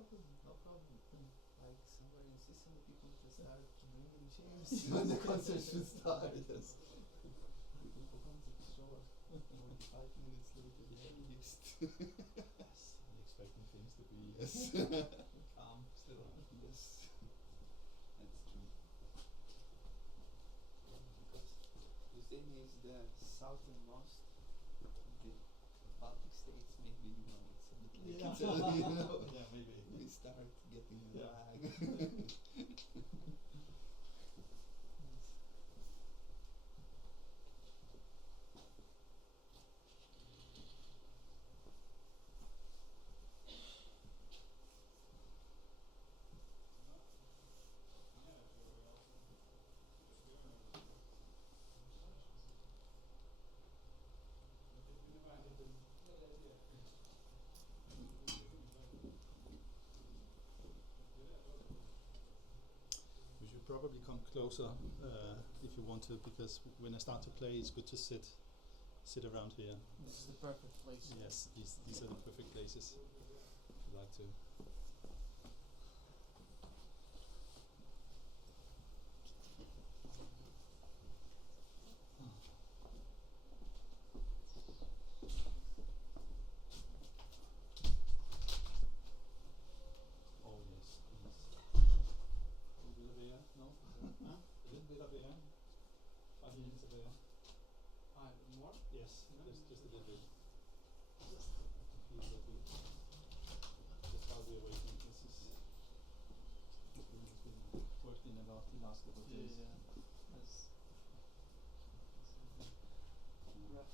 problem, no problem. Like somewhere in Sicily, people just start bringing chairs when the concert should start. Yes. People becomes a bit short. 45 minutes later, the earliest. Yes, I'm expecting things to be Yes. calm still. Yes. That's true. Because Lithuania is the southernmost of the Baltic states. Maybe you know it's a bit like Yeah. Italy, you know. Yeah, maybe. We start getting a Yeah. lag. You should probably come closer if you want to, because when I start to play, it's good to sit around here. This is the perfect place. Yes, these are the perfect places. If you like to. Oh yes, please. A little bit of air, no? Huh? A little bit of air. 5 minutes of air. More? Yes, just a little bit. Feel that we just while we're waiting. This is been worked in a lot the last couple of days. That's rough.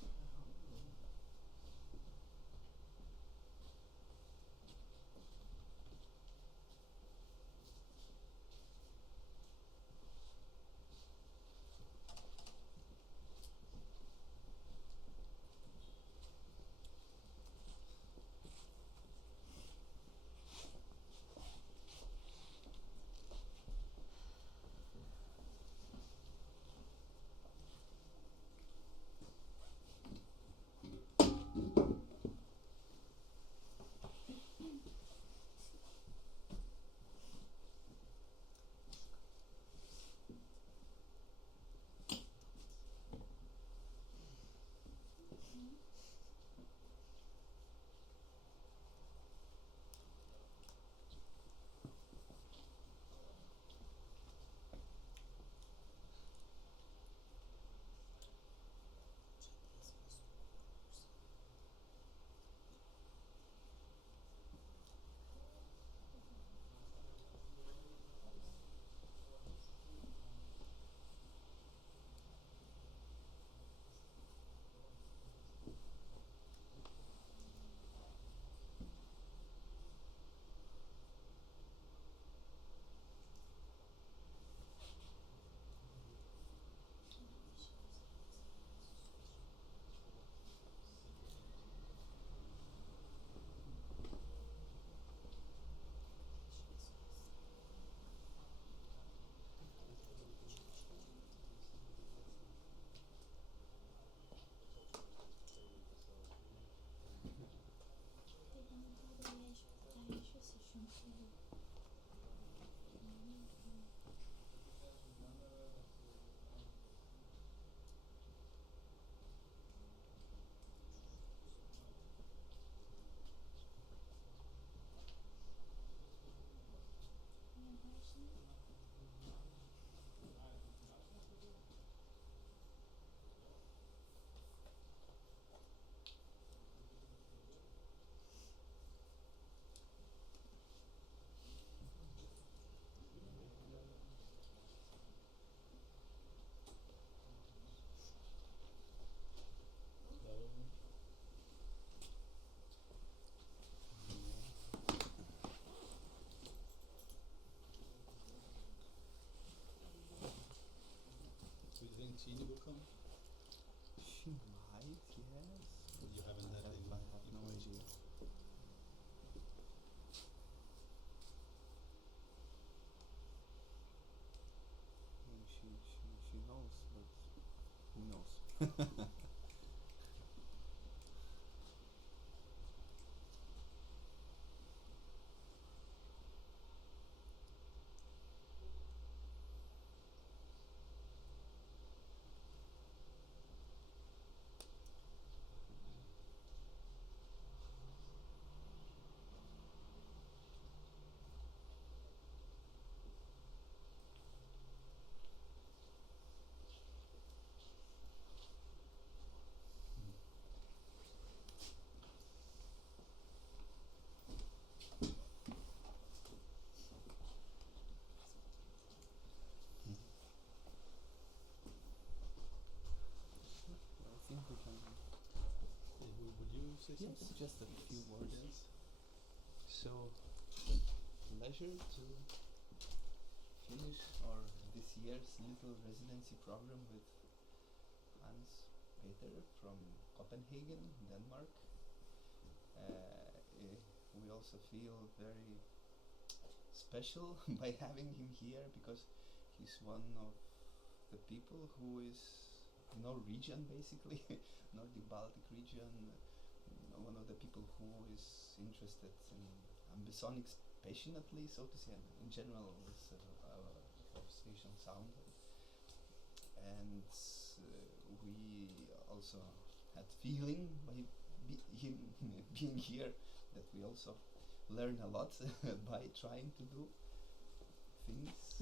Do you think Tina will come? She might, yes. You haven't had any. I have no idea. She knows, but who knows? you say Yes, something? just a few words. Yes. So, pleasure to finish our this year's little residency program with Hans Peter from Copenhagen, Denmark. We also feel very special by having him here because he's one of the people who is Norwegian basically, Nordic Baltic region, one of the people who is interested in ambisonics passionately, so to say, and in general with spatial sound. And we also had feeling by him being here that we also learn a lot by trying to do things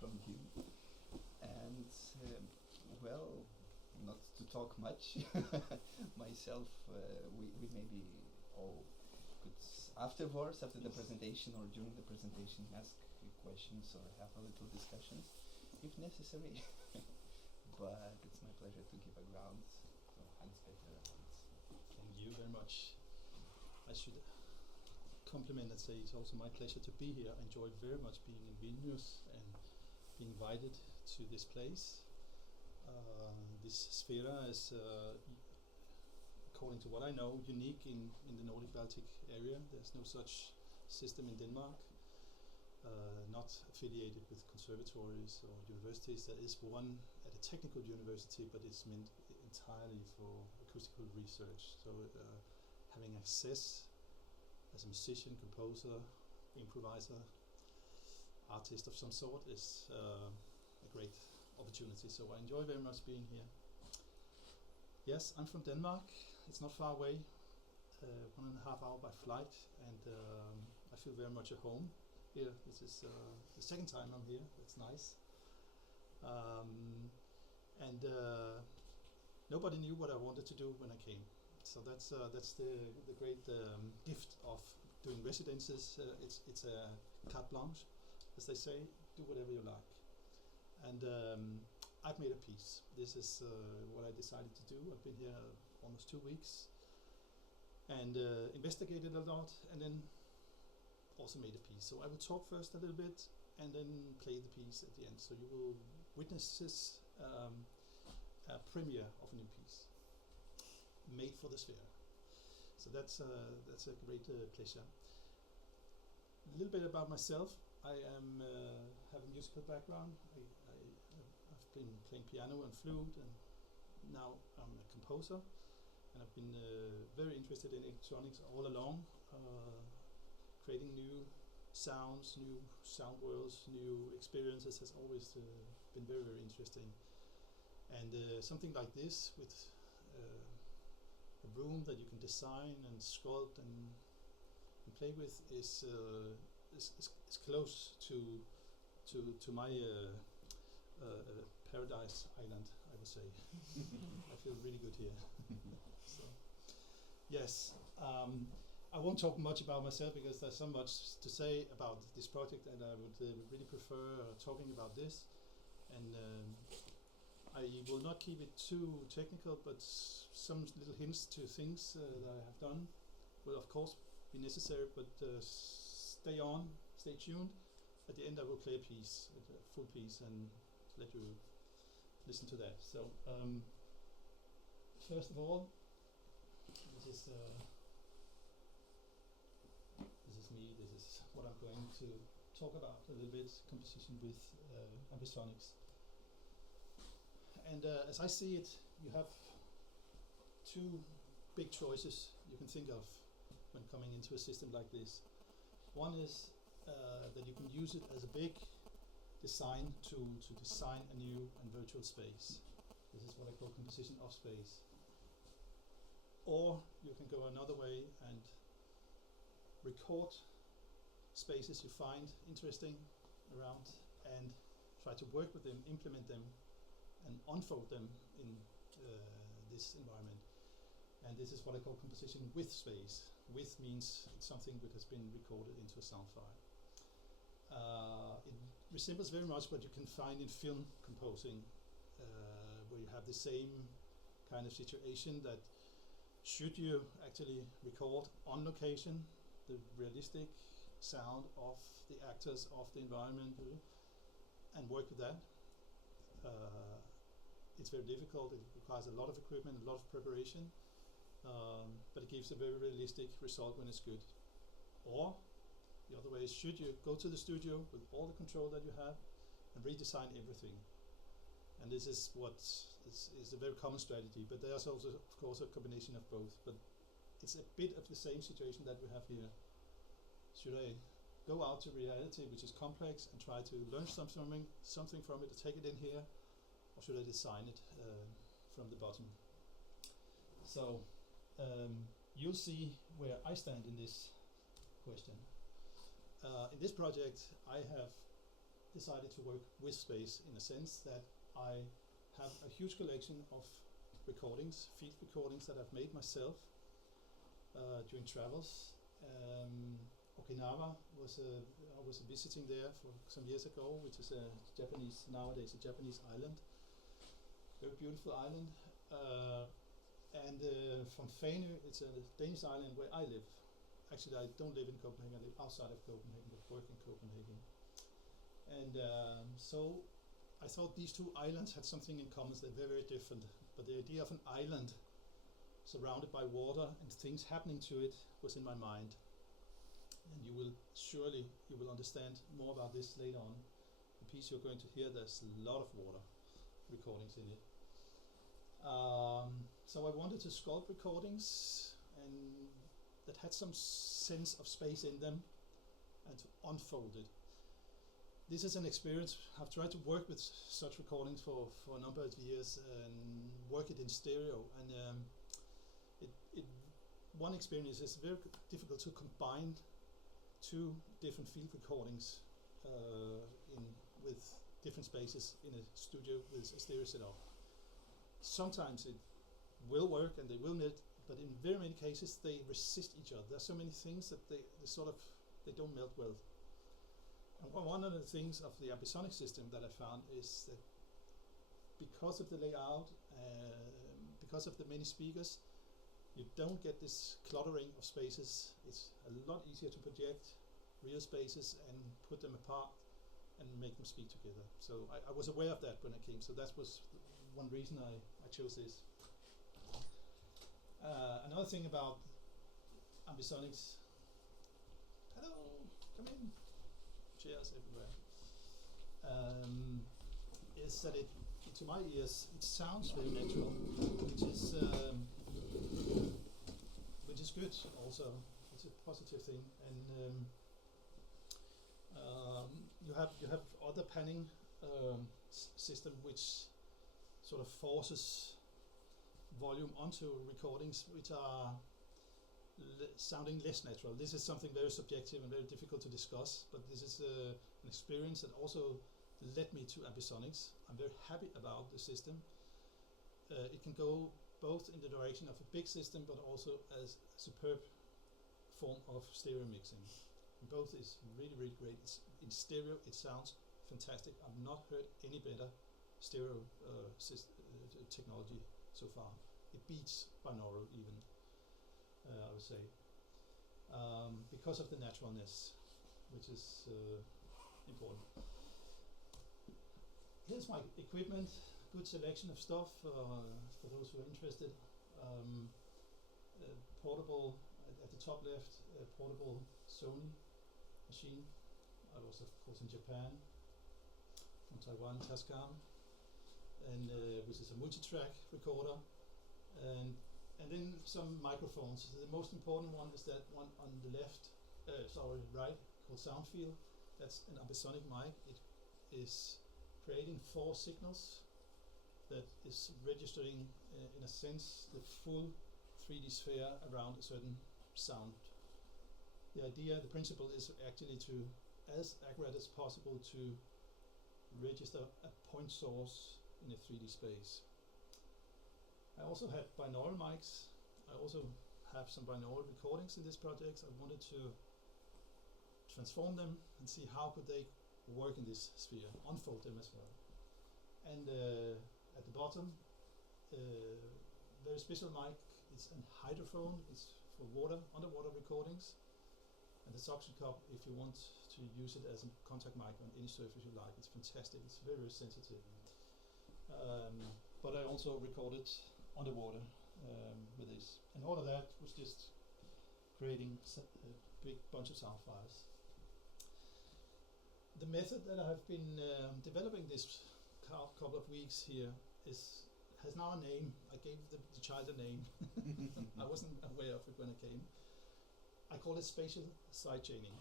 from him. And well, not to talk much, myself, we maybe all could afterwards, after the presentation or during the presentation, ask questions or have a little discussions if necessary. But it's my pleasure to give a ground to Hans Peter. Thank you very much. I should compliment and say it's also my pleasure to be here. I enjoy very much being in Vilnius and being invited to this place. This Sfera is, according to what I know, unique in the Nordic Baltic area. There's no such system in Denmark, not affiliated with conservatories or universities. There is one at a technical university, but it's meant entirely for acoustical research. So having access as a musician, composer, improviser, artist of some sort is a great opportunity. So I enjoy very much being here. Yes, I'm from Denmark. It's not far away, 1.5 hours by flight, and I feel very much at home here. This is the second time I'm here. That's nice. And nobody knew what I wanted to do when I came. So that's the great gift of doing residencies. It's a carte blanche, as they say. Do whatever you like. And I've made a piece. This is what I decided to do. I've been here almost 2 weeks and investigated a lot, and then also made a piece. So I will talk first a little bit and then play the piece at the end. So you will witness this a premiere of a new piece made for the Sphere. So that's a great pleasure. A little bit about myself. I have a musical background. I've been playing piano and flute, and now I'm a composer. And I've been very interested in electronics all along, creating new sounds, new sound worlds, new experiences has always been very, very interesting. And something like this with a room that you can design and sculpt and play with is close to my paradise island, I would say. I feel really good here. So, yes, I won't talk much about myself because there's so much to say about this project, and I would really prefer talking about this. And I will not keep it too technical, but some little hints to things that I have done will of course be necessary, but stay tuned. At the end I will play a piece, a full piece, and let you listen to that. So first of all, this is me, this is what I'm going to talk about a little bit, composition with ambisonics. And as I see it, you have two big choices you can think of when coming into a system like this. One is that you can use it as a big design tool to design a new and virtual space. This is what I call composition of space. Or you can go another way and record spaces you find interesting around and try to work with them, implement them, and unfold them in this environment. And this is what I call composition with space. With means it's something that has been recorded into a sound file. It resembles very much what you can find in film composing, where you have the same kind of situation that should you actually record on location the realistic sound of the actors, of the environment, and work with that? It's very difficult. It requires a lot of equipment, a lot of preparation, but it gives a very realistic result when it's good. Or the other way is, should you go to the studio with all the control that you have and redesign everything? And this is what is a very common strategy, but there's also, of course, a combination of both. But it's a bit of the same situation that we have here. Should I go out to reality, which is complex, and try to learn something from it, to take it in here, or should I design it from the bottom? So you'll see where I stand in this question. In this project, I have decided to work with space in a sense that I have a huge collection of recordings, field recordings that I've made myself during travels. Okinawa I was visiting there for some years ago, which is nowadays a Japanese island. Very beautiful island. And from Fanø, it's a Danish island where I live. Actually, I don't live in Copenhagen, I live outside of Copenhagen, but work in Copenhagen. And so I thought these two islands had something in common. They're very, very different. But the idea of an island surrounded by water and things happening to it was in my mind. And you will understand more about this later on. The piece you're going to hear, there's a lot of water recordings in it. So I wanted to sculpt recordings and that had some sense of space in them and to unfold it. This is an experience. I've tried to work with such recordings for a number of years and work it in stereo. And one experience is very difficult to combine two different field recordings with different spaces in a studio with a stereo setup. Sometimes it will work and they will knit, but in very many cases they resist each other. There's so many things that they don't melt well. And one of the things of the ambisonic system that I found is that because of the layout, because of the many speakers, you don't get this cluttering of spaces. It's a lot easier to project real spaces and put them apart and make them speak together. So I was aware of that when I came, so that was one reason I chose this. Another thing about ambisonics, hello, come in, chairs everywhere, is that to my ears, it sounds very natural, which is good also. It's a positive thing. And you have other panning system which sort of forces volume onto recordings which are sounding less natural. This is something very subjective and very difficult to discuss, but this is an experience that also led me to ambisonics. I'm very happy about the system. It can go both in the direction of a big system, but also as a superb form of stereo mixing. And both is really, really great. In stereo, it sounds fantastic. I've not heard any better stereo technology so far. It beats binaural even, I would say, because of the naturalness, which is important. Here's my equipment, good selection of stuff for those who are interested. Portable, at the top left, portable Sony machine. I was of course in Japan, from Taiwan, Tascam, and which is a multi-track recorder, and then some microphones. The most important one is that one on the left, right, called Soundfield. That's an ambisonic mic. It is creating 4 signals that is registering, in a sense, the full 3D sphere around a certain sound. The idea, the principle is actually to, as accurate as possible, to register a point source in a 3D space. I also had binaural mics. I also have some binaural recordings in this project. I wanted to transform them and see how could they work in this sphere, unfold them as well. And at the bottom, very special mic it's a hydrophone. It's for underwater recordings, and the suction cup if you want to use it as a contact mic on any surface you like. It's fantastic. It's very, very sensitive. But I also recorded underwater with this, and all of that was just creating a big bunch of sound files. The method that I've been developing this couple of weeks here has now a name. I gave the child a name. I wasn't aware of it when I came. I call it spatial sidechaining,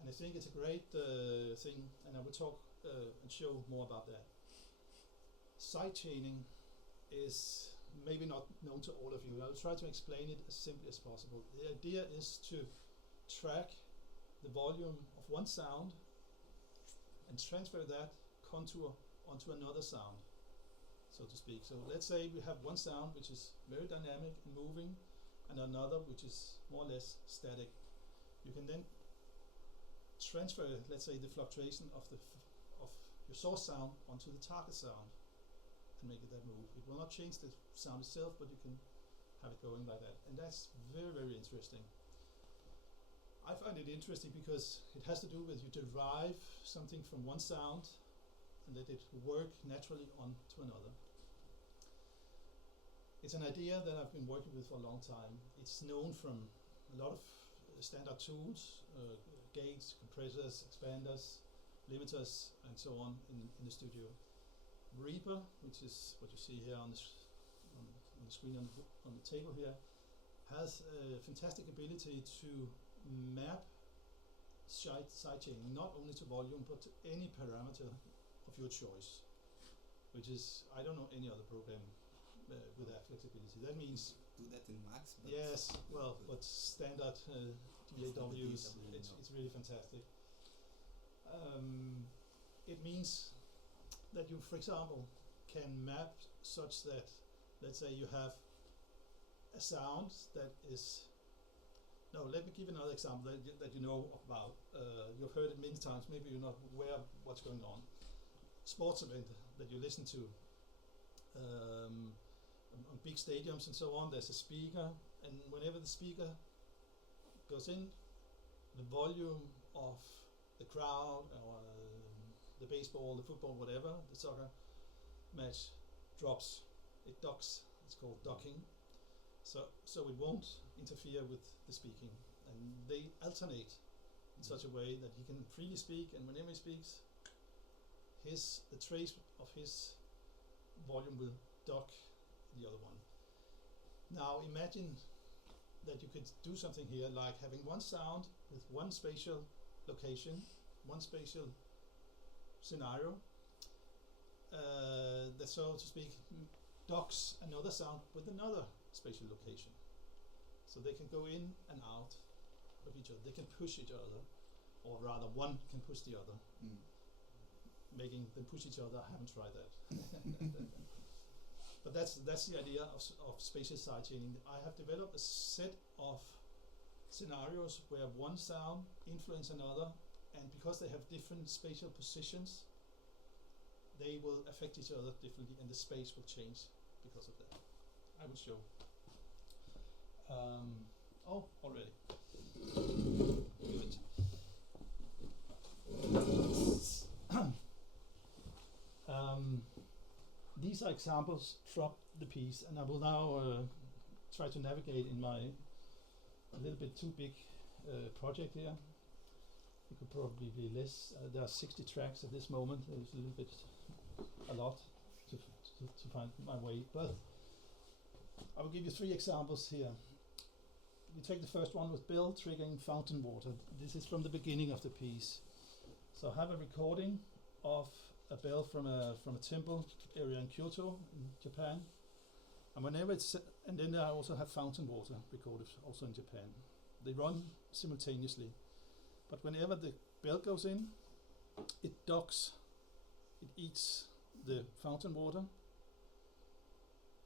and I think it's a great thing, and I will talk and show more about that. Sidechaining is maybe not known to all of you. I'll try to explain it as simply as possible. The idea is to track the volume of one sound and transfer that contour onto another sound, so to speak. So let's say we have one sound which is very dynamic and moving, and another which is more or less static. You can then transfer, let's say, the fluctuation of of your source sound onto the target sound and make it that move. It will not change the sound itself, but you can have it going like that, and that's very, very interesting. I find it interesting because it has to do with you derive something from one sound and let it work naturally onto another. It's an idea that I've been working with for a long time. It's known from a lot of standard tools, gates, compressors, expanders, limiters, and so on in the studio. Reaper, which is what you see here on the screen on the table here, has a fantastic ability to map sidechaining not only to volume but to any parameter of your choice, which is, I don't know any other program with that flexibility. That means do that in Max. But yes, well, but standard DAWs, it's really fantastic. It means that you, for example, can map such that, let's say you have a sound that is, no, let me give another example that you know about. You've heard it many times, maybe you're not aware of what's going on. Sports event that you listen to, on big stadiums and so on, there's a speaker, and whenever the speaker goes in, the volume of the crowd or the baseball, the football, whatever, the soccer match drops. It docks. It's called docking. So it won't interfere with the speaking, and they alternate in such a way that he can freely speak, and whenever he speaks, the trace of his volume will dock the other one. Now imagine that you could do something here like having one sound with one spatial location, one spatial scenario, that, so to speak, docks another sound with another spatial location. So they can go in and out of each other. They can push each other, or rather one can push the other. Making them push each other, I haven't tried that. But that's the idea of spatial sidechaining. I have developed a set of scenarios where one sound influences another, and because they have different spatial positions, they will affect each other differently, and the space will change because of that. I will show. Already. Good. These are examples from the piece, and I will now try to navigate in my a little bit too big project here. It could probably be less. There are 60 tracks at this moment. It's a little bit a lot to find my way, but I will give you 3 examples here. We take the first one with bell triggering fountain water. This is from the beginning of the piece. So I have a recording of a bell from a temple area in Kyoto, in Japan, and whenever and then I also have fountain water recorded also in Japan. They run simultaneously, but whenever the bell goes in, it docks, it eats the fountain water,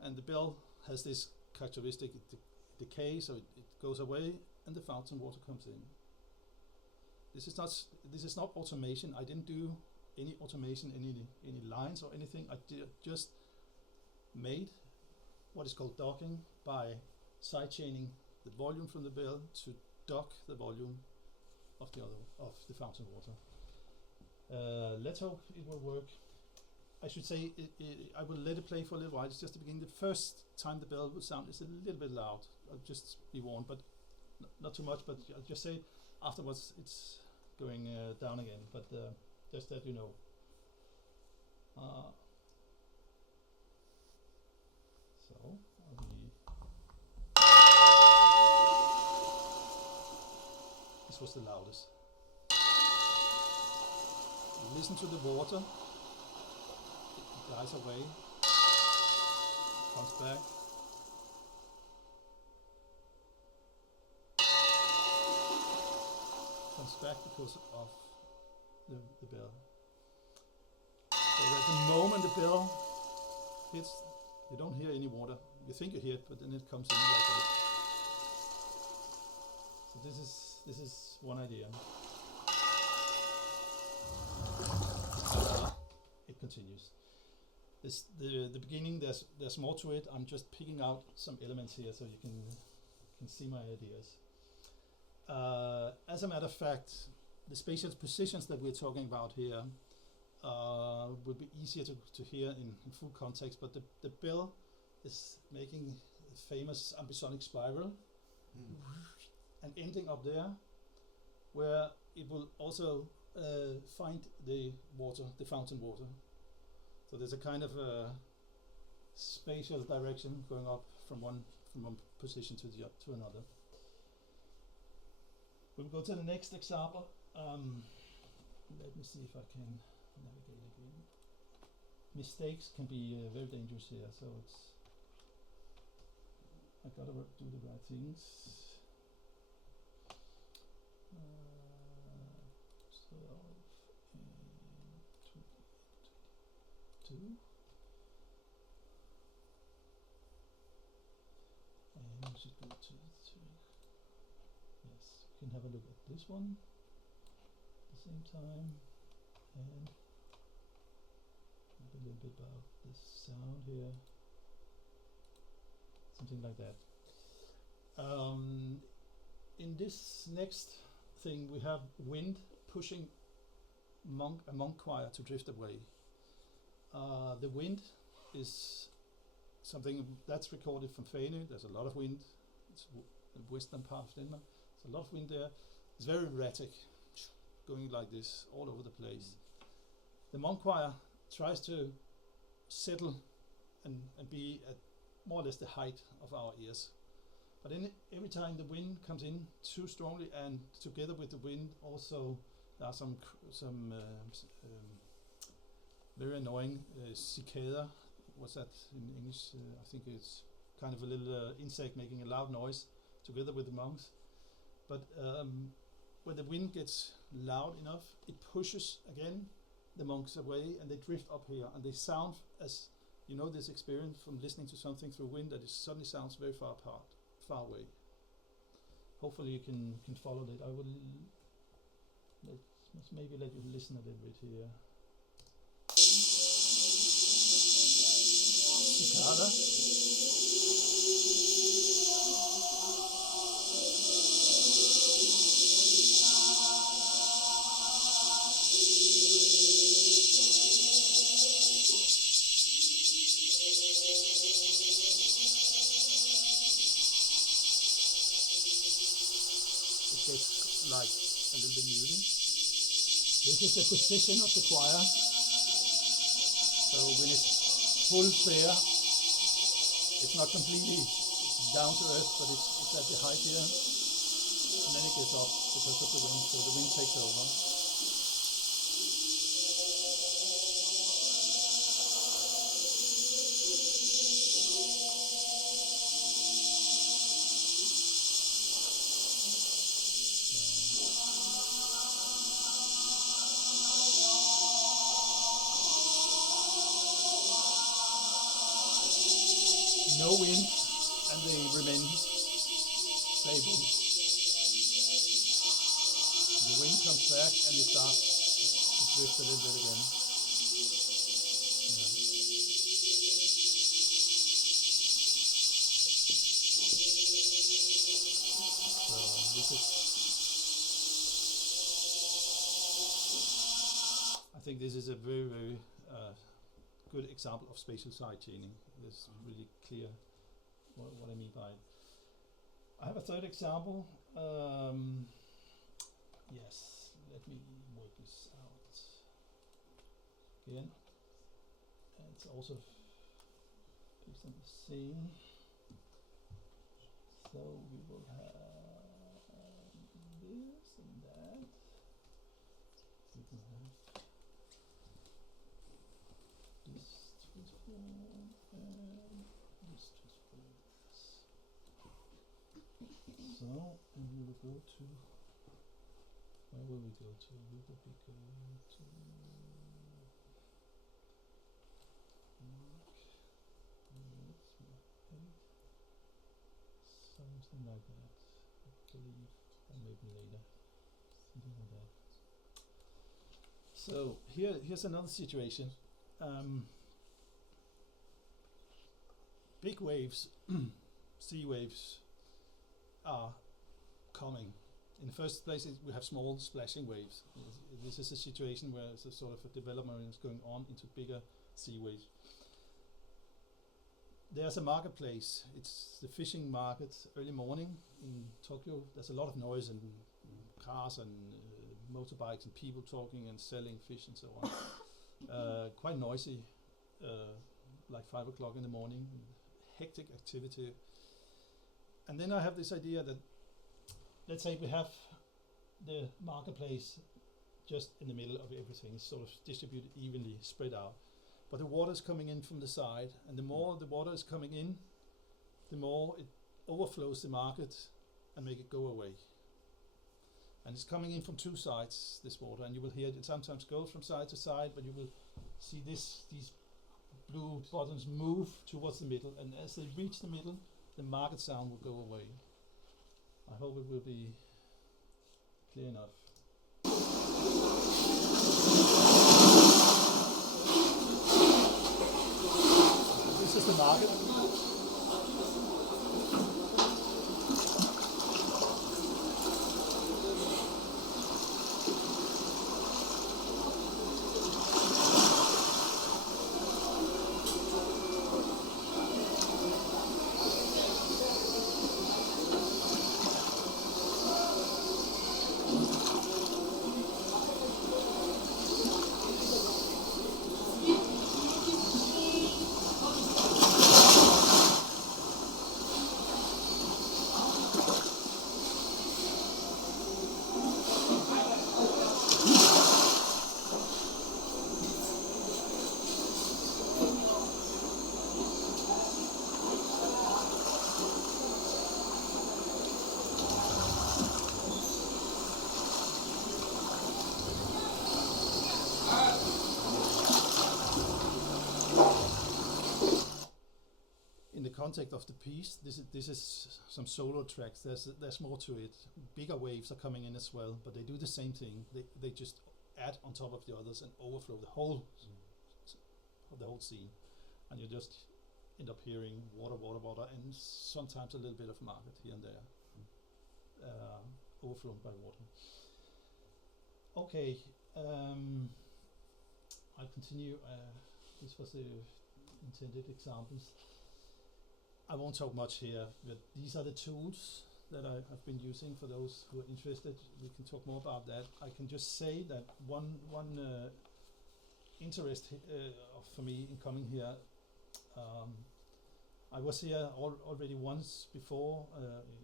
and the bell has this characteristic, it decays, so it goes away, and the fountain water comes in. This is not automation. I didn't do any automation, any lines or anything. I just made what is called docking by side chaining the volume from the bell to dock the volume of the fountain water. Let's hope it will work. I should say I will let it play for a little while. It's just the beginning. The first time the bell will sound is a little bit loud. I'll just be warned, but not too much. But I'll just say afterwards it's going down again. But just that you know. So this was the loudest. Listen to the water. It dies away. Comes back. Comes back because of the bell. So at the moment the bell hits, you don't hear any water. You think you hear it, but then it comes in like that. So this is one idea. It continues. The beginning. There's more to it. I'm just picking out some elements here so you can see my ideas. As a matter of fact, the spatial positions that we're talking about here would be easier to hear in full context. But the bell is making a famous ambisonic spiral and ending up there, where it will also find the water, the fountain water. So there's a kind of a spatial direction going up from one position to another. We'll go to the next example. Let me see if I can navigate again. Mistakes can be very dangerous here, so I gotta do the right things. 12 and 22. And we should go to yes, we can have a look at this one at the same time, and a little bit about the sound here, something like that. In this next thing we have wind pushing a monk choir to drift away. The wind is something that's recorded from Fanø. There's a lot of wind. It's the western part of Denmark. There's a lot of wind there. It's very erratic, going like this all over the place. The monk choir tries to settle and be at more or less the height of our ears. But every time the wind comes in too strongly, and together with the wind also there are some very annoying cicada. What's that in English? I think it's kind of a little insect making a loud noise together with the monks. But when the wind gets loud enough, it pushes again the monks away, and they drift up here, and they sound, as you know, this experience from listening to something through wind, that it suddenly sounds very far apart, far away. Hopefully you can follow that. I will maybe let you listen a little bit here. Cicada. It gets like a little bit muted. This is the position of the choir. So when it's full clear, it's not completely down to earth, but it's at the height here, and then it gets up because of the wind, so the wind takes over. No wind, and they remain stable. The wind comes back and it starts to drift a little bit again. Yeah. I think this is a very, very good example of spatial side chaining. It's really clear what I mean by it. I have a third example. Yes, let me work this out again. And it's also based on the same. So we will have this and that. We can have this transform and this transform. So, and we will go to, where will we go to? We will be going to something like that, I believe, or maybe later, something like that. So here's another situation. Big waves, sea waves, are coming. In the first place, we have small splashing waves. This is a situation where it's a sort of a development is going on into bigger sea waves. There's a marketplace. It's the fishing market early morning in Tokyo. There's a lot of noise and cars and motorbikes and people talking and selling fish and so on. Quite noisy, like 5 o'clock in the morning. Hectic activity. And then I have this idea that, let's say we have the marketplace just in the middle of everything. It's sort of distributed evenly, spread out. But the water is coming in from the side, and the more the water is coming in, the more it overflows the market and make it go away. And it's coming in from two sides, this water, and you will hear it sometimes go from side to side, but you will see these blue buttons move towards the middle, and as they reach the middle, the market sound will go away. I hope it will be clear enough. This is the market. Context of the piece, this is some solo tracks. There's more to it. Bigger waves are coming in as well, but they do the same thing. They just add on top of the others and overflow the whole scene, and you just end up hearing water, and sometimes a little bit of market here and there, overflown by water. Okay, I'll continue. This was the intended examples. I won't talk much here, but these are the tools that I've been using for those who are interested. We can talk more about that. I can just say that one interest for me in coming here, I was here already once before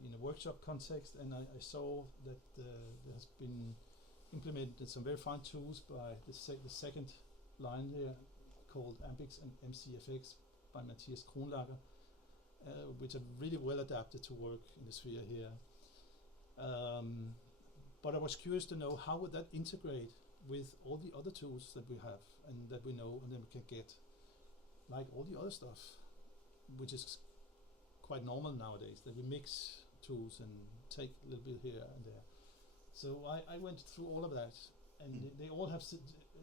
in a workshop context, and I saw that there has been implemented some very fine tools by the second line here called Ambix and MCFX by Matthias Kronlager. Which are really well adapted to work in the sphere here. But I was curious to know how would that integrate with all the other tools that we have and that we know and then we can get, like all the other stuff, which is quite normal nowadays, that we mix tools and take a little bit here and there. So I went through all of that, and they all have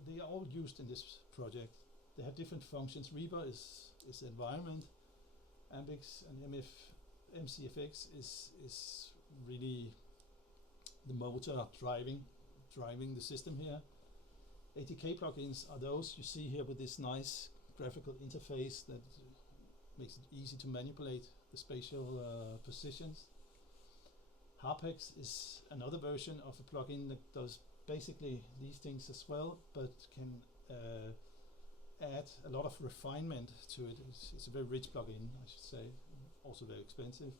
they are all used in this project. They have different functions. Reaper is environment. Ambix and MCFX is really the motor driving the system here. ATK plugins are those you see here with this nice graphical interface that makes it easy to manipulate the spatial positions. Harpex is another version of a plugin that does basically these things as well, but can add a lot of refinement to it. It's a very rich plugin, I should say, also very expensive.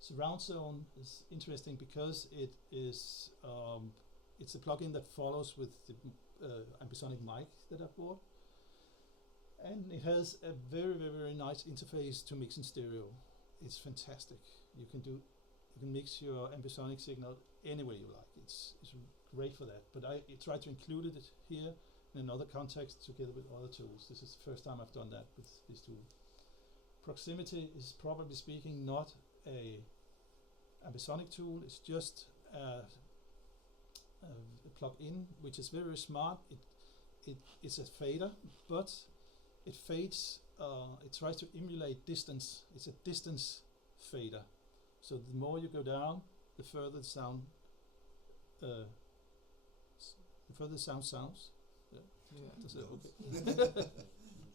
Surround Zone is interesting because it's a plugin that follows with the ambisonic mic that I bought, and it has a very, very, very nice interface to mix in stereo. It's fantastic. You can mix your ambisonic signal any way you like. It's great for that. But I tried to include it here in another context together with other tools. This is the first time I've done that with this tool. Proximity is, probably speaking, not a ambisonic tool. It's just a plug-in which is very, very smart. It's a fader, but it fades. It tries to emulate distance. It's a distance fader. So the more you go down, the further the sound. Sounds. Yeah. Does it?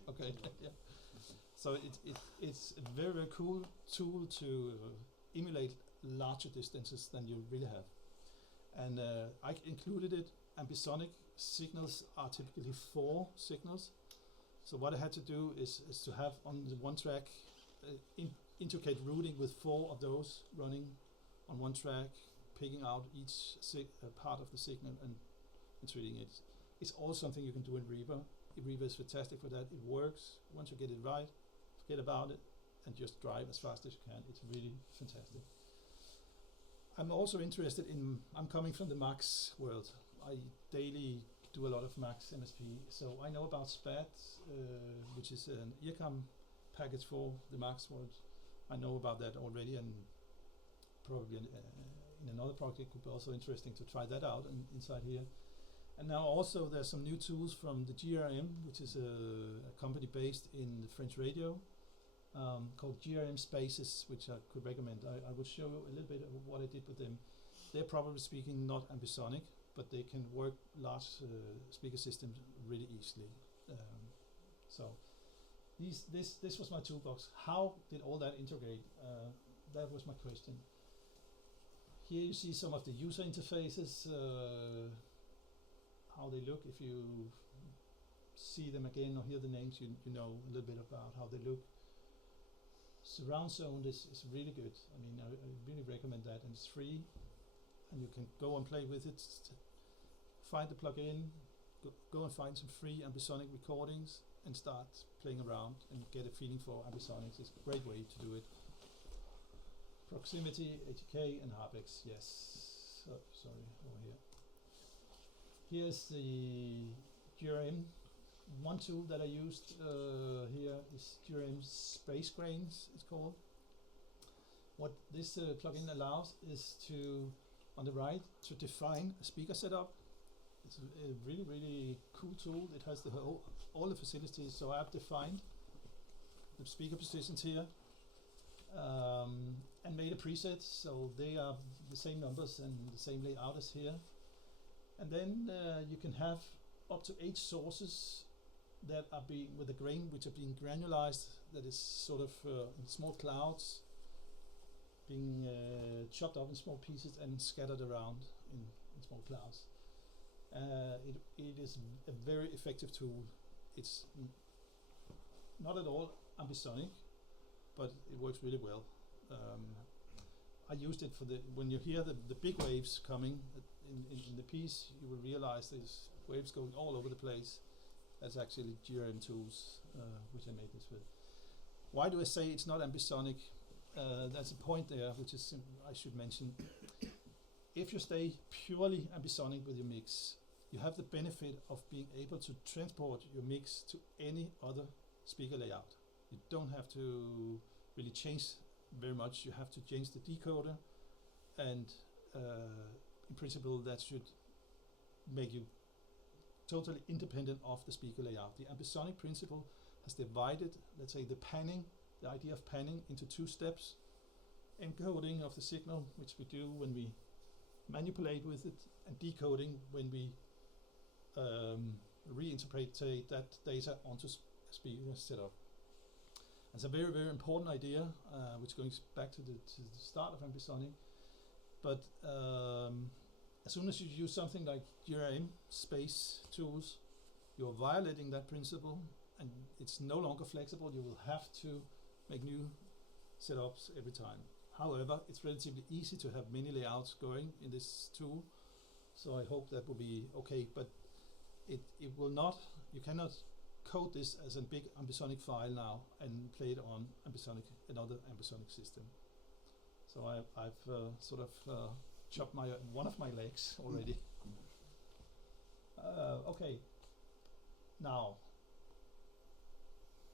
Okay. Okay. Yeah. So it's a very, very cool tool to emulate larger distances than you really have. And I included it. Ambisonic signals are typically 4 signals. So what I had to do is to have on the one track intricate routing with 4 of those running on one track, picking out each part of the signal and treating it. It's all something you can do in Reaper. Reaper is fantastic for that. It works. Once you get it right, forget about it and just drive as fast as you can. It's really fantastic. I'm also interested in, I'm coming from the Max world. I daily do a lot of Max MSP. So I know about SPAT, which is an earcom package for the Max world. I know about that already, and probably in another project it could be also interesting to try that out inside here. And now also there's some new tools from the GRM, which is a company based in the French radio, called GRM Spaces, which I could recommend. I will show you a little bit of what I did with them. They're probably speaking not ambisonic, but they can work large speaker systems really easily. So this was my toolbox. How did all that integrate? That was my question. Here you see some of the user interfaces, how they look. If you see them again or hear the names, you know a little bit about how they look. Surround Zone is really good. I mean, I really recommend that, and it's free, and you can go and play with it. Find the plugin, go and find some free ambisonic recordings, and start playing around and get a feeling for ambisonics. It's a great way to do it. Proximity, ATK, and Harpex. Yes. Oh, sorry, over here. Here's the GRM. One tool that I used here is GRM Space Grains, it's called. What this plugin allows is to, on the right, to define a speaker setup. It's a really, really cool tool. It has all the facilities. So I've defined the speaker positions here and made a preset. So they are the same numbers and the same layout as here. And then you can have up to 8 sources that are being with a grain, which are being granularized. That is sort of in small clouds, being chopped up in small pieces and scattered around in small clouds. It is a very effective tool. It's not at all ambisonic, but it works really well. I used it for when you hear the big waves coming in the piece, you will realize there's waves going all over the place. That's actually GRM tools, which I made this with. Why do I say it's not ambisonic? That's a point there, which is I should mention. If you stay purely ambisonic with your mix, you have the benefit of being able to transport your mix to any other speaker layout. You don't have to really change very much. You have to change the decoder, and in principle that should make you totally independent of the speaker layout. The ambisonic principle has divided, let's say, the idea of panning into 2 steps. Encoding of the signal, which we do when we manipulate with it, and decoding when we reinterpret that data onto speaker setup. It's a very, very important idea, which goes back to the start of ambisonic. But as soon as you use something like GRM space tools, you're violating that principle, and it's no longer flexible. You will have to make new setups every time. However, it's relatively easy to have many layouts going in this tool, so I hope that will be okay. But it will not. You cannot code this as a big ambisonic file now and play it on another ambisonic system. So I've sort of chopped one of my legs already. Okay. Now,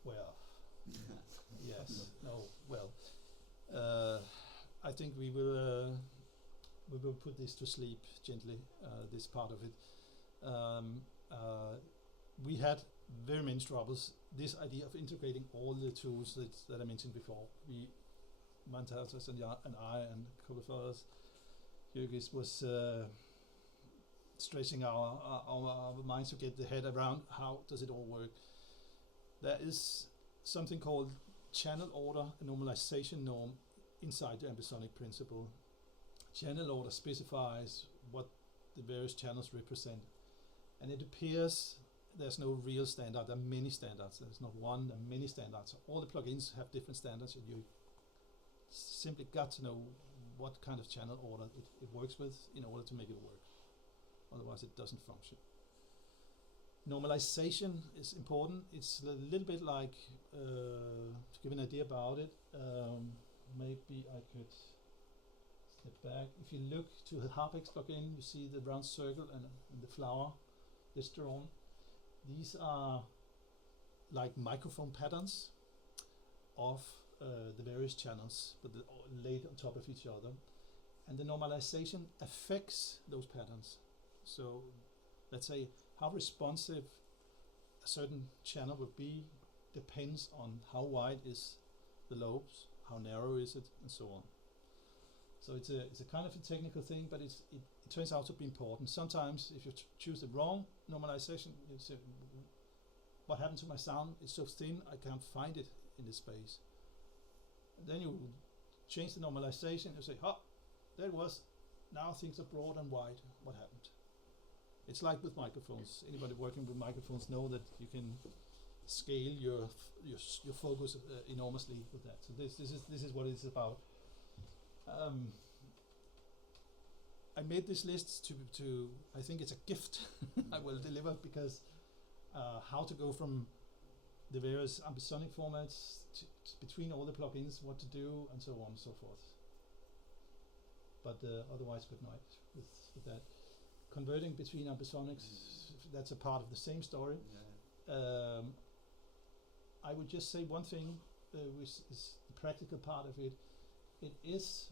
well, yes, no, well, I think we will put this to sleep gently. This part of it. We had very many troubles. This idea of integrating all the tools that I mentioned before. Mantas and I and a couple of others, Jürgis was stretching our minds to get the head around how does it all work. There is something called channel order and normalization norm inside the ambisonic principle. Channel order specifies what the various channels represent, and it appears there's no real standard. There are many standards. There's not one, there are many standards. So all the plugins have different standards, and you simply got to know what kind of channel order it works with in order to make it work. Otherwise it doesn't function. Normalization is important. It's a little bit like, to give an idea about it, maybe I could step back. If you look to the Harpex plugin, you see the round circle and the flower that's drawn. These are like microphone patterns of the various channels, but laid on top of each other. And the normalization affects those patterns. So let's say how responsive a certain channel would be depends on how wide is the lobes, how narrow is it, and so on. So it's a kind of a technical thing, but it turns out to be important. Sometimes if you choose the wrong normalization, you say, what happened to my sound? It's so thin, I can't find it in this space. And then you change the normalization and say, there it was. Now things are broad and wide. What happened? It's like with microphones. Anybody working with microphones know that you can scale your focus enormously with that. So this is what it's about. I made this list to I think it's a gift I will deliver, because how to go from the various ambisonic formats between all the plugins, what to do, and so on and so forth. But otherwise, good night with that. Converting between ambisonics, that's a part of the same story. Yeah. I would just say one thing, which is the practical part of it. It is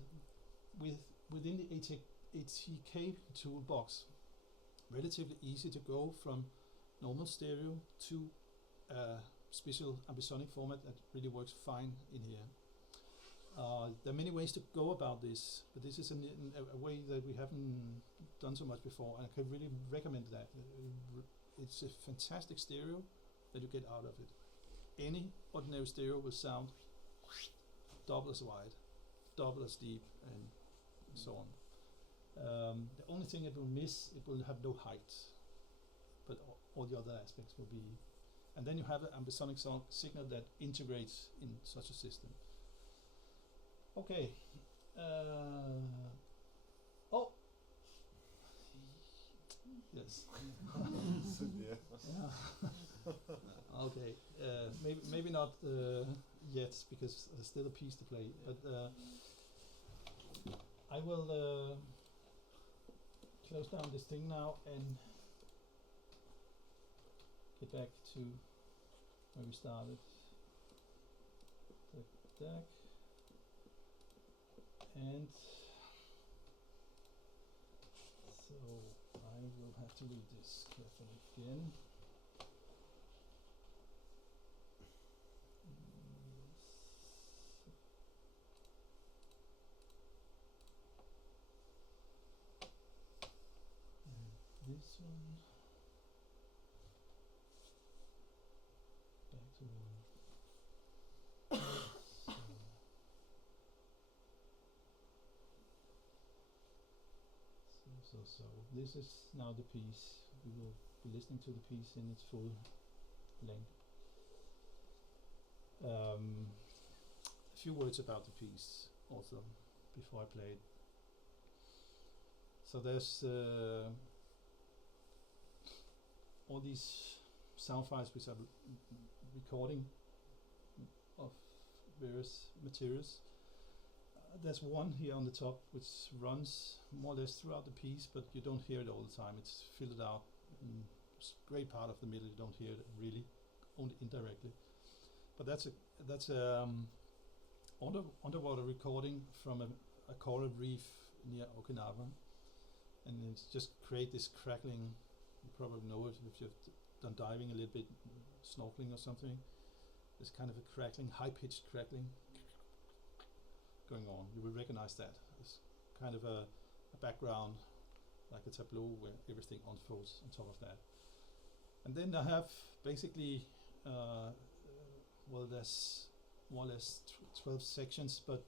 within the ATK toolbox relatively easy to go from normal stereo to a special ambisonic format that really works fine in here. There are many ways to go about this, but this is a way that we haven't done so much before, and I can really recommend that. It's a fantastic stereo that you get out of it. Any ordinary stereo will sound double as wide, double as deep, and so on. The only thing it will miss, it will have no height, but all the other aspects will be. And then you have an ambisonic signal that integrates in such a system. Okay. Oh. Yes. Yeah. Okay. Maybe not yet, because there's still a piece to play. But I will close down this thing now and get back to where we started. Deck. And so I will have to read this carefully again. this one. Back to one. So this is now the piece. We will be listening to the piece in its full length. A few words about the piece also before I play it. So there's all these sound files which are recording of various materials. There's one here on the top which runs more or less throughout the piece, but you don't hear it all the time. It's filtered out. Great part of the middle you don't hear it really, only indirectly. But that's a underwater recording from a coral reef near Okinawa, and it's just create this crackling. You probably know it if you've done diving a little bit, snorkeling or something. There's kind of a crackling, high-pitched crackling going on. You will recognize that. It's kind of a background, like a tableau where everything unfolds on top of that. And then I have basically, well, there's more or less 12 sections, but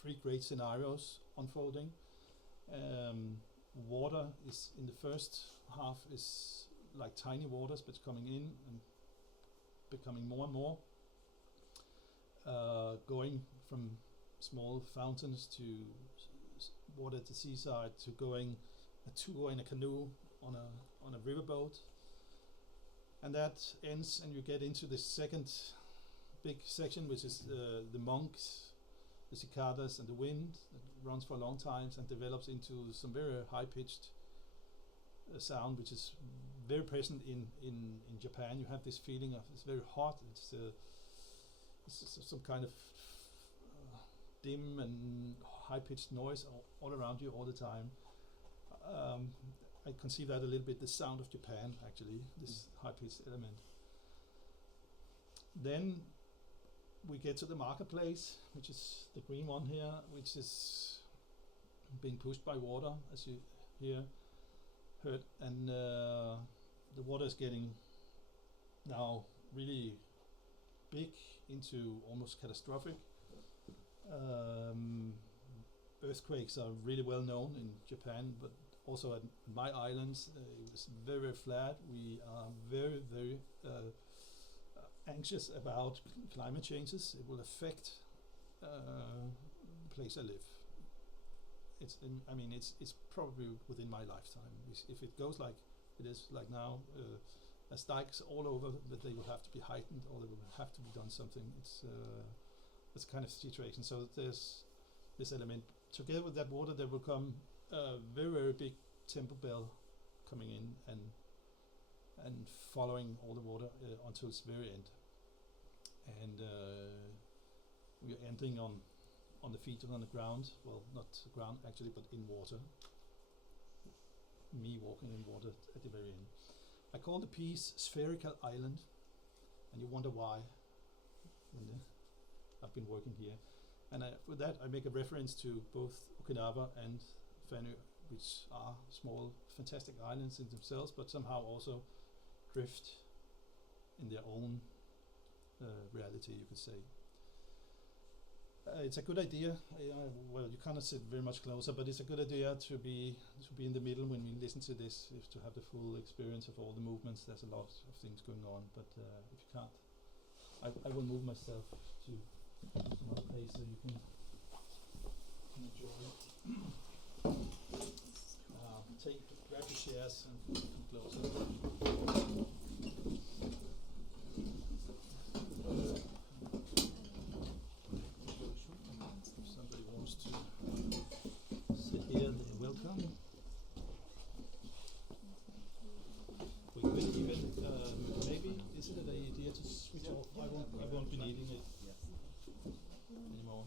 3 great scenarios unfolding. Water is in the first half is like tiny waters, but coming in and becoming more and more, going from small fountains to water at the seaside to going a tour in a canoe on a riverboat, and that ends and you get into the second big section, which is the monks, the cicadas and the wind that runs for a long time and develops into some very high-pitched sound, which is very present in Japan. You have this feeling of it's very hot. It's some kind of dim and high-pitched noise all around you all the time. I conceive that a little bit the sound of Japan, actually, this high-pitched element. Then we get to the marketplace, which is the green one here, which is being pushed by water, as you heard, and the water is getting now really big into almost catastrophic. Earthquakes are really well known in Japan, but also at my islands, it was very, very flat. We are very, very anxious about climate changes. It will affect the place I live. It's probably within my lifetime. If it goes like it is like now, as dikes all over, that they will have to be heightened or there will have to be done something. It's kind of situation. So there's this element. Together with that water, there will come a very, very big temple bell coming in and following all the water until its very end. And we are entering on the feet and on the ground. Well, not the ground actually, but in water. Me walking in water at the very end. I call the piece Spherical Island, and you wonder why. I've been working here. And with that, I make a reference to both Okinawa and Fanø, which are small, fantastic islands in themselves, but somehow also drift in their own reality, you could say. It's a good idea. Well, you cannot sit very much closer, but it's a good idea to be in the middle when we listen to this, to have the full experience of all the movements. There's a lot of things going on, but if you can't, I will move myself to some other place so you can enjoy it. Grab your chairs and come closer. If somebody wants to sit here, they're welcome. We could even maybe is it an idea to switch off? I won't be needing it anymore.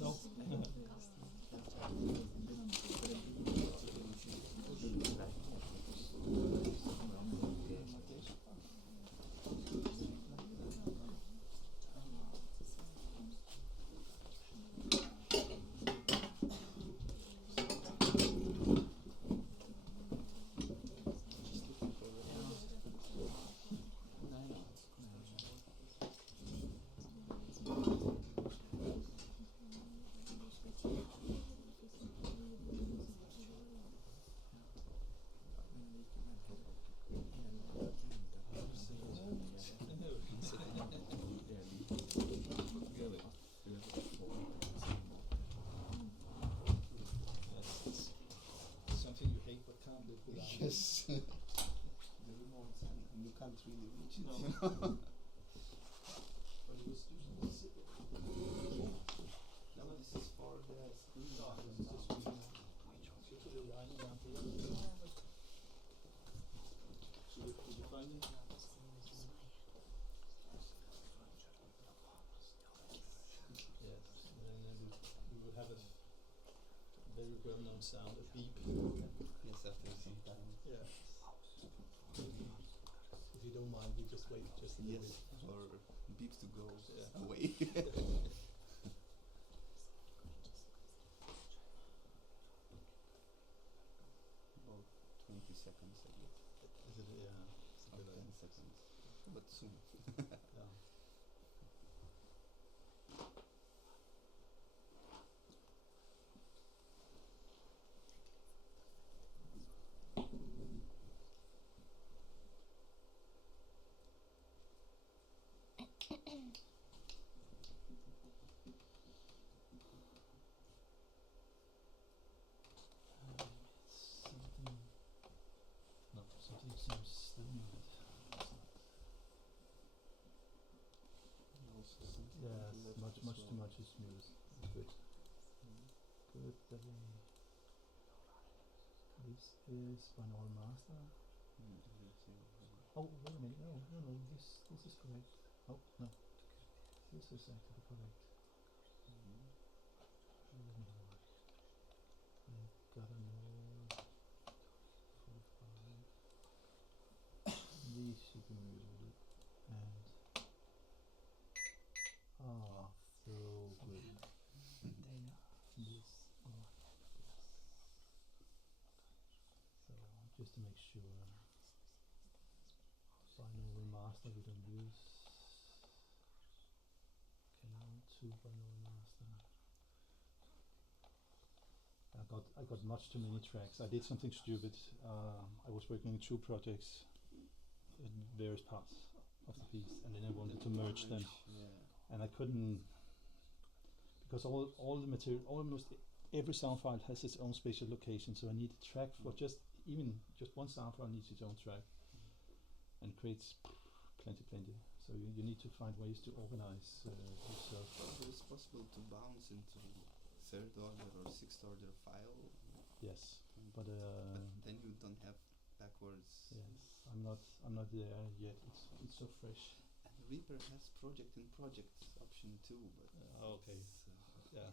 No. can't really reach it. No. You know? But it was usually No, this is for the screen. No, this is just to the line down here. Did you find it? Yes, and then we would have a very well-known sound, a beep. Yes, after some time. Yeah. If you don't mind, we just wait just a little Yes, or beeps to go Yeah. away. bit. About 20 seconds, I guess. Is it, yeah, it's a Or good 10 idea. seconds. But soon. Yeah. Something. No, something seems stimulated. Also something Yes, left much as too well. much is smooth. Good. Good. This is binaural master. Oh, wait a minute. No. This is correct. Oh no, this is actually correct. Let me have a look. I got a more 45. These should be moved and so good. This so just to make sure, binaural master we don't use. Canal 2 binaural master. I got much too many tracks. I did something stupid. I was working on 2 projects in various parts of the piece, and then I wanted to merge them, Yeah. and I couldn't, because all the material, almost every sound file has its own spatial location. So I need a track for just one sound file needs its own track, and creates plenty. So you need to find ways to organize yourself. So it's possible to bounce into third order or sixth order file. Yes, but then you don't have backwards. yes, I'm not there yet. It's so fresh. And Reaper has project in project option too, but Okay. Yeah.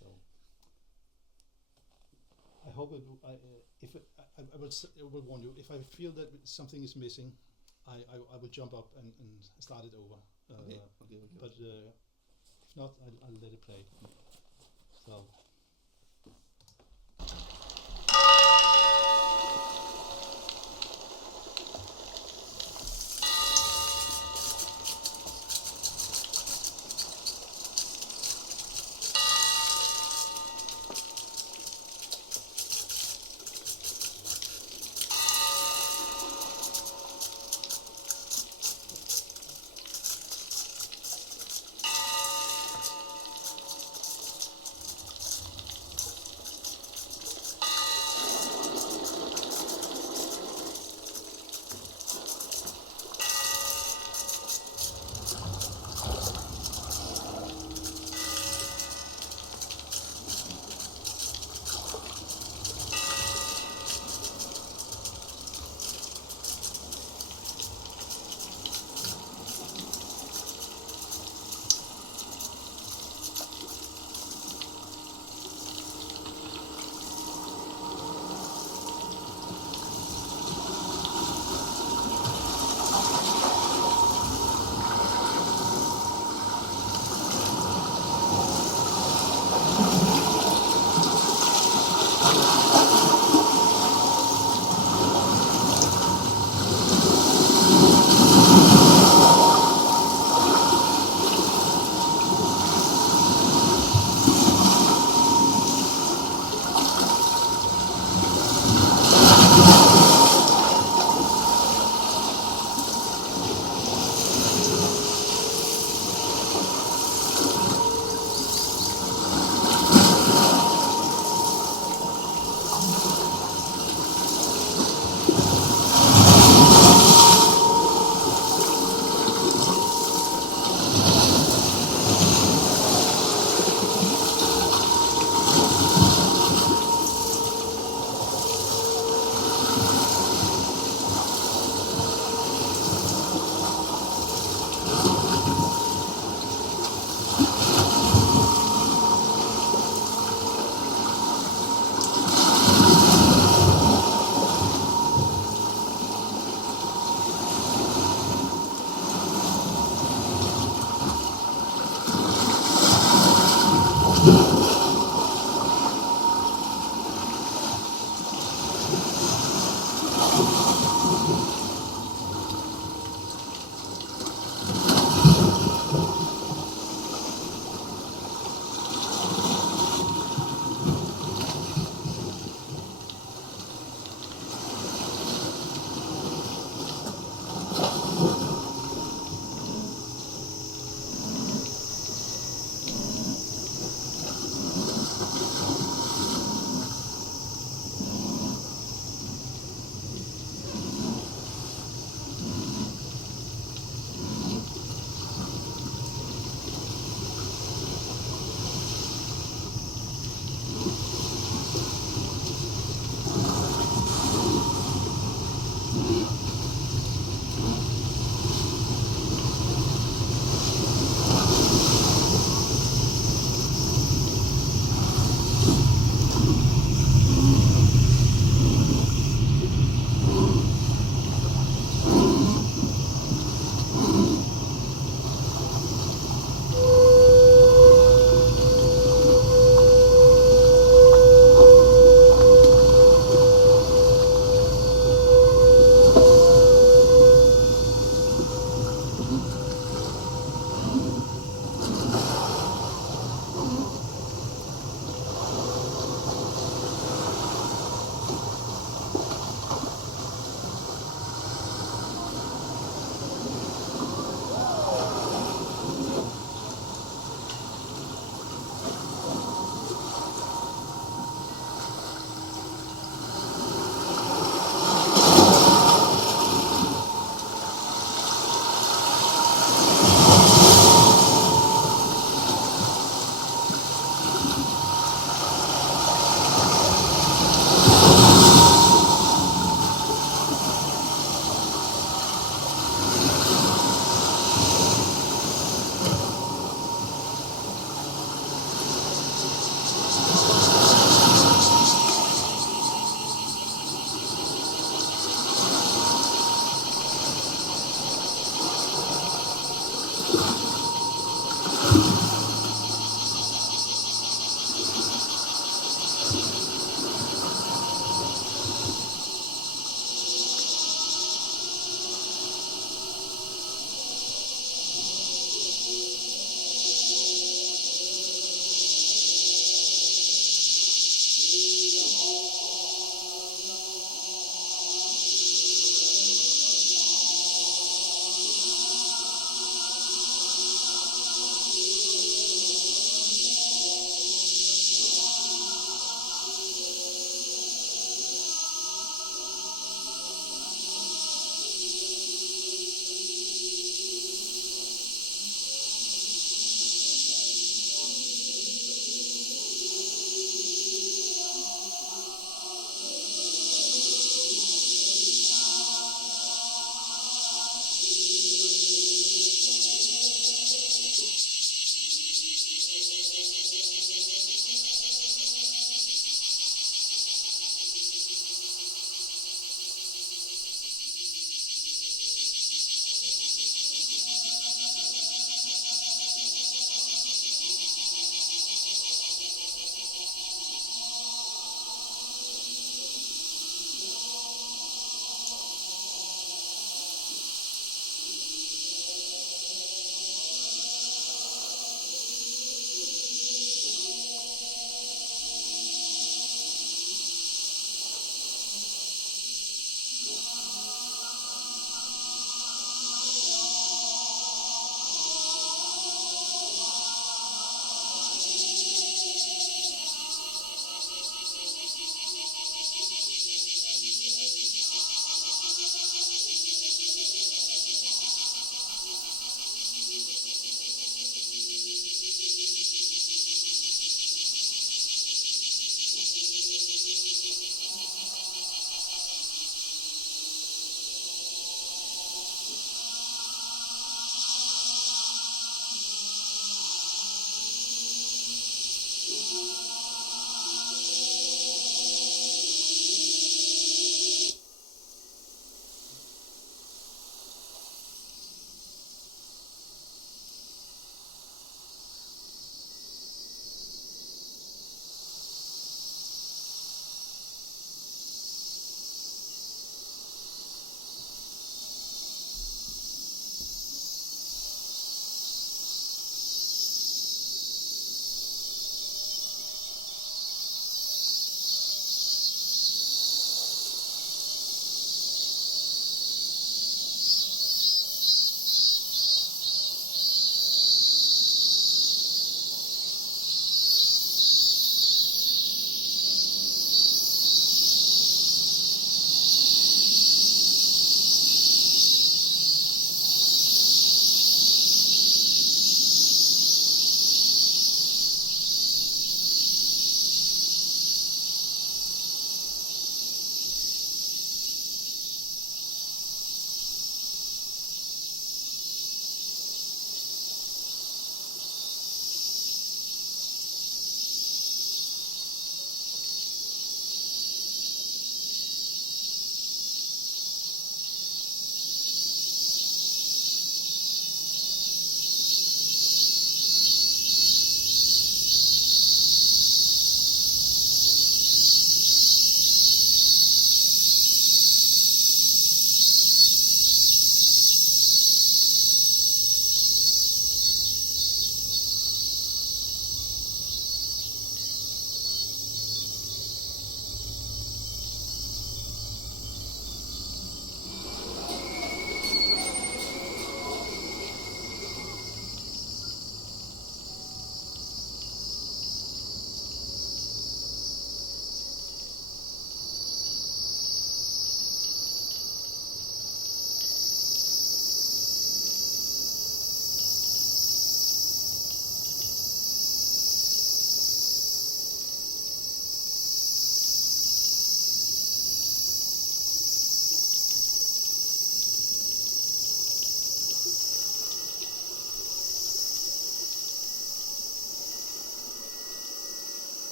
So I hope it. I will warn you. If I feel that something is missing, I will jump up and start it over. Okay. But if not, I'll let it play. So.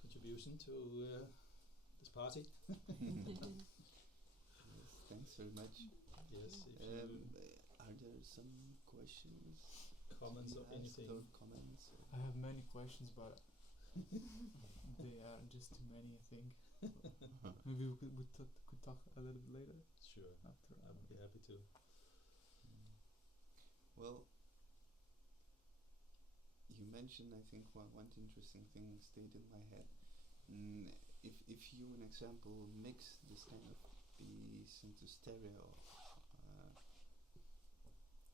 contribution to this party. Yes, thanks very much. Yes, if Are there some questions? comments or anything. Or comments? I have many questions, but they are just too many, I think. Maybe we could talk a little bit later Sure, after. I would be happy to. Well, you mentioned, I think, one interesting thing stayed in my head. If you, an example, mix this kind of piece into stereo,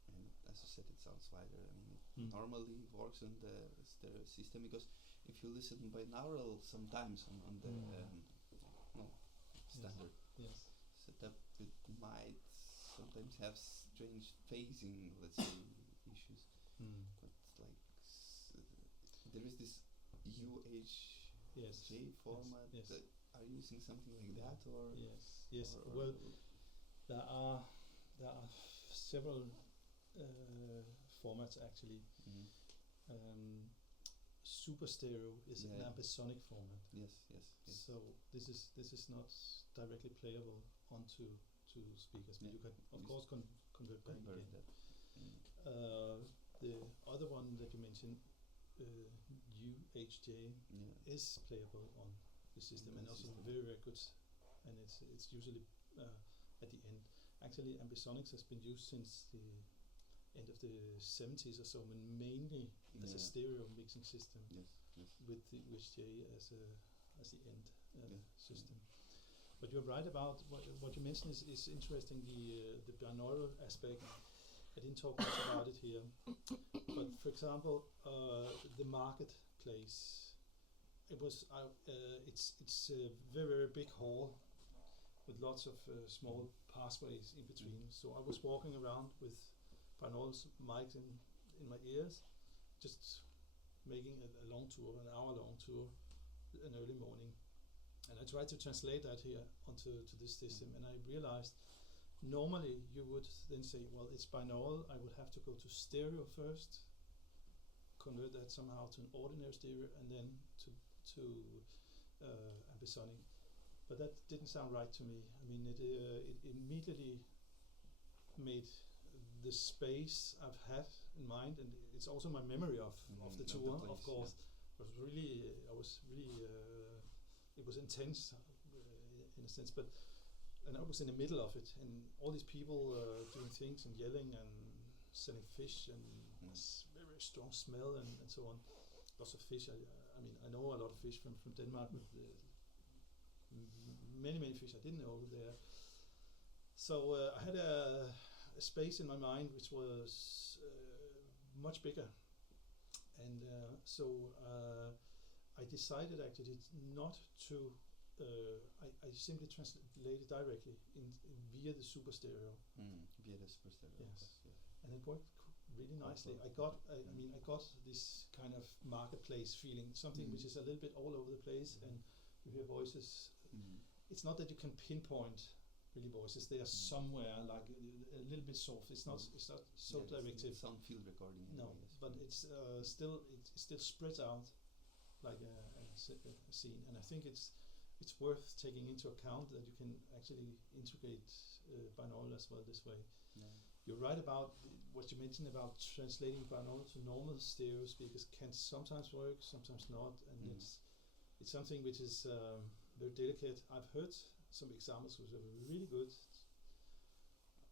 and as you said, it sounds wider. I mean, it normally works in the stereo system, because if you listen binaural sometimes on the standard Yes. setup, it might sometimes have strange phasing, let's say, issues. But like there is this Yes. UHJ format. Yes. Are you using something like that, or Yes. or Well, there are several formats actually. Super stereo is an ambisonic format. Yes. So this is not directly playable onto speakers, but you can of course convert back again. The other one that you mentioned, UHJ, is playable on the system, and also very good, and it's usually at the end. Actually, ambisonics has been used since the end of the 70s or so, and mainly as a stereo mixing system. With the UHJ as the end system. But you're right about what you mentioned is interesting, the binaural aspect. I didn't talk much about it here, but for example, the marketplace. It's a very, very big hall with lots of small pathways in between. So I was walking around with binaural mics in my ears, just making a long tour, an hour-long tour, an early morning. And I tried to translate that here onto this system, and I realized normally you would then say, well, it's binaural, I would have to go to stereo first, convert that somehow to an ordinary stereo, and then to ambisonic. But that didn't sound right to me. I mean, it immediately made the space I've had in mind, and it's also my memory of the tour, of course. Yeah. It was intense in a sense, and I was in the middle of it, and all these people doing things and yelling and selling fish, and very, very strong smell and so on. Lots of fish. I mean, I know a lot of fish from Denmark, but many fish I didn't know there. So I had a space in my mind which was much bigger, and so I decided actually not to. I simply translated directly via the super stereo. Via the super stereo. Yes, and it worked really nicely. I got this kind of marketplace feeling, something which is a little bit all over the place, and you hear voices. It's not that you can pinpoint really voices; they are somewhere, like a little bit soft. It's not so directive. It's sound field recording. No, but it's still spreads out like a scene, and I think it's worth taking into account that you can actually integrate binaural as well this way. Yeah. You're right about what you mentioned about translating binaural to normal stereo speakers can sometimes work, sometimes not, and it's something which is very delicate. I've heard some examples which are really good,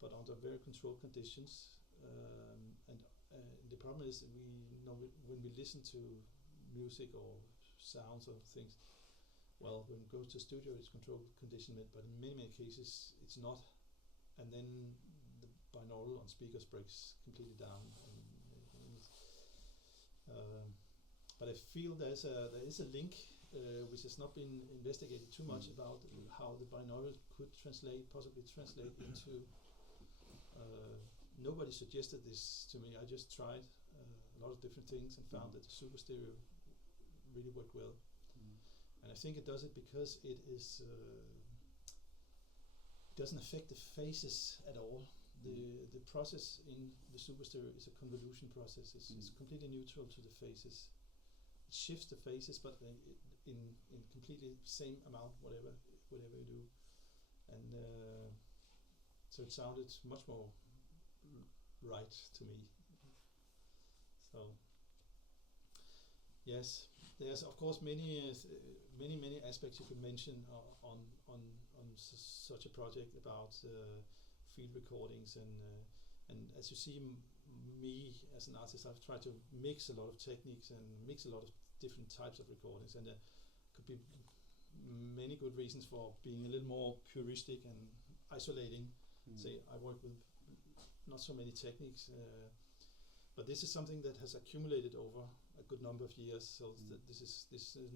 but under very controlled conditions. And the problem is when we listen to music or sounds or things, well, when we go to studio, it's controlled conditioned, but in many cases it's not, and then the binaural on speakers breaks completely down. But I feel there is a link which has not been investigated too much about how the binaural could possibly translate into. Nobody suggested this to me. I just tried a lot of different things and found that the super stereo really worked well. And I think it does it because it doesn't affect the phases at all. The process in the super stereo is a convolution process. It's completely neutral to the phases. It shifts the phases, but in completely same amount, whatever you do. And so it sounded much more right to me. So yes, there's of course many aspects you could mention on such a project about field recordings, and as you see me as an artist, I've tried to mix a lot of techniques and mix a lot of different types of recordings, and there could be many good reasons for being a little more puristic and isolating. Say I work with not so many techniques, but this is something that has accumulated over a good number of years. So this is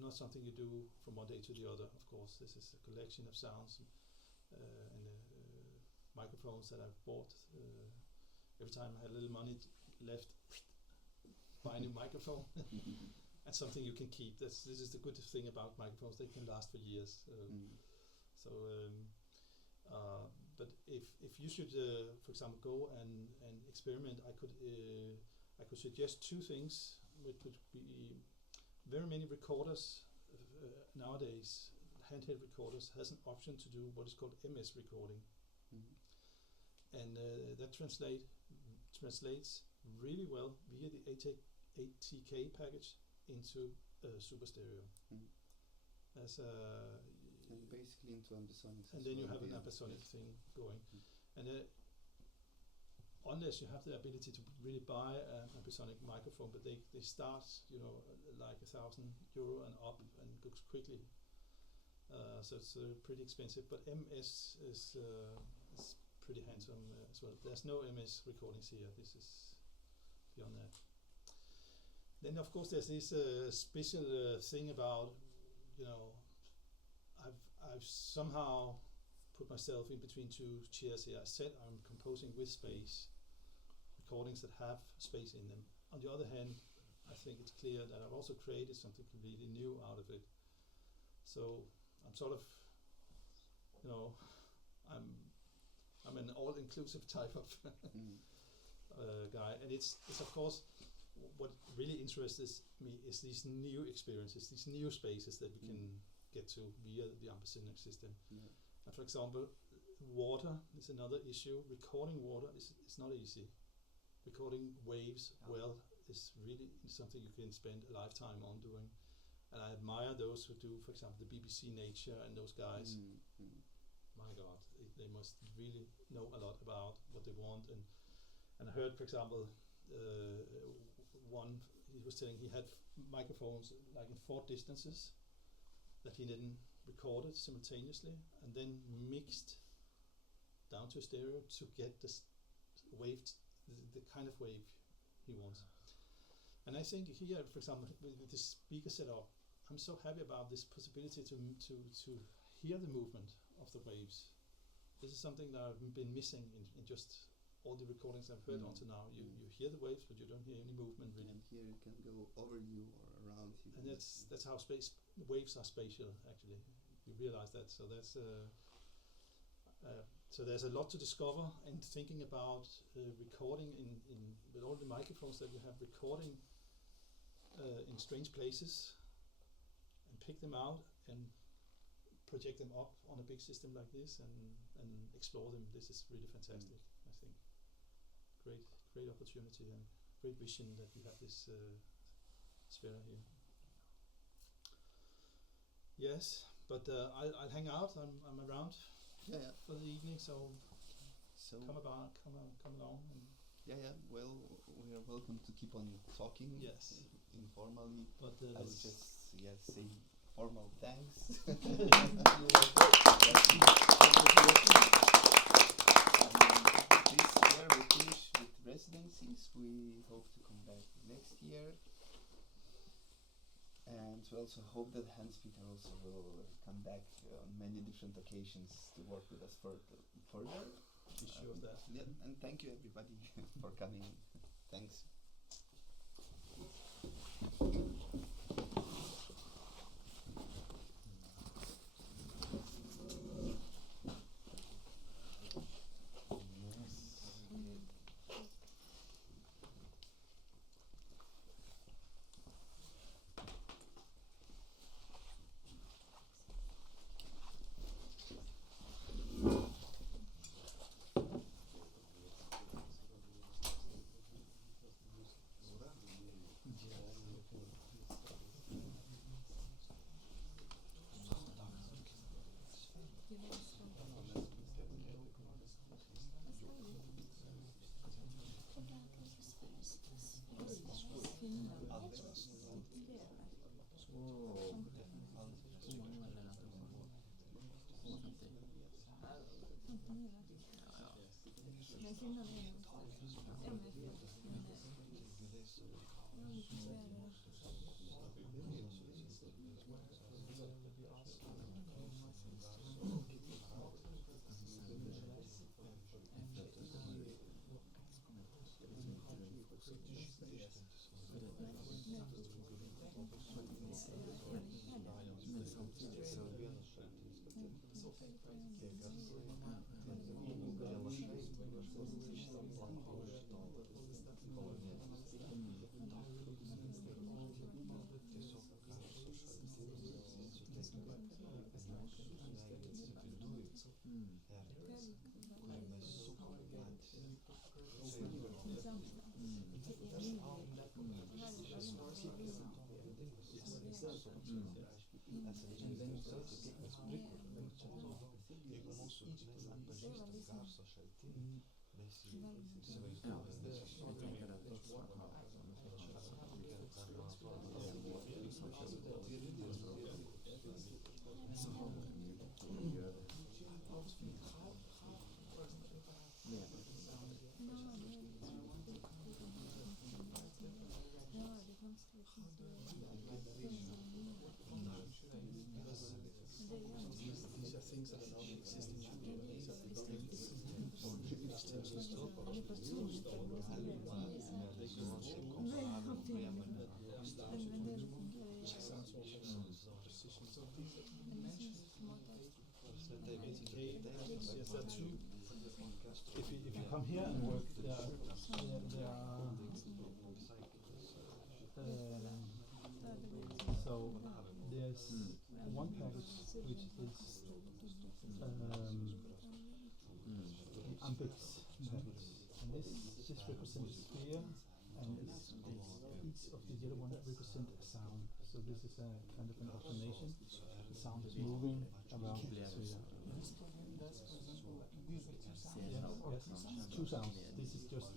not something you do from one day to the other. Of course, this is a collection of sounds and microphones that I've bought. Every time I had a little money left, buy a new microphone, and something you can keep. This is the good thing about microphones; they can last for years. But if you should, for example, go and experiment, I could suggest two things, which would be very many recorders nowadays. Handheld recorders has an option to do what is called MS recording, and that translates really well via the ATK package into super stereo. As and basically into ambisonics. And then you have an ambisonic thing going. And unless you have the ability to really buy an ambisonic microphone, but they start, like €1,000 and up, and goes quickly. So it's pretty expensive. But MS is pretty handsome as well. There's no MS recordings here. This is beyond that. Then of course there's this special thing about, you know, I've somehow put myself in between two chairs here. I said I'm composing with space, recordings that have space in them. On the other hand, I think it's clear that I've also created something completely new out of it. So I'm sort of, you know, I'm an all-inclusive type of guy, and it's of course what really interests me is these new experiences, these new spaces that we can get to via the Ampersand system. And for example, water is another issue. Recording water is not easy. Recording waves well is really something you can spend a lifetime on doing. And I admire those who do, for example, the BBC Nature and those guys. My God, they must really know a lot about what they want. And I heard, for example, one, he was saying he had microphones like in 4 distances that he then recorded simultaneously and then mixed down to a stereo to get this wave, the kind of wave he wants. And I think here, for example, with this speaker setup, I'm so happy about this possibility to hear the movement of the waves. This is something that I've been missing in just all the recordings I've heard until now. You hear the waves, but you don't hear any movement really. And here it can go over you or around you. And that's how waves are spatial, actually. You realize that. So that's so there's a lot to discover, and thinking about recording in with all the microphones that you have, recording in strange places, and pick them out and project them up on a big system like this, and explore them. This is really fantastic. I think great opportunity and great vision that we have this sphere here. Yes, but I'll hang out. I'm around for the evening, so come along. And Well, we are welcome to keep on talking. Yes, informally. But I would just say formal thanks. This year we finish with residencies. We hope to come back next year. And we also hope that Hans-Peter also will come back on many different occasions to work with us further. Be sure of that. Yeah, and thank you everybody for coming. Thanks. These are things that are not existing. These are extensions to yes, there are two. If you come here and work, there are so there's one package which is the Ampex package, and this represents sphere, and each of the yellow ones represent a sound. So this is a kind of an alternation. The sound is moving around the sphere. Yes, two sounds. This is just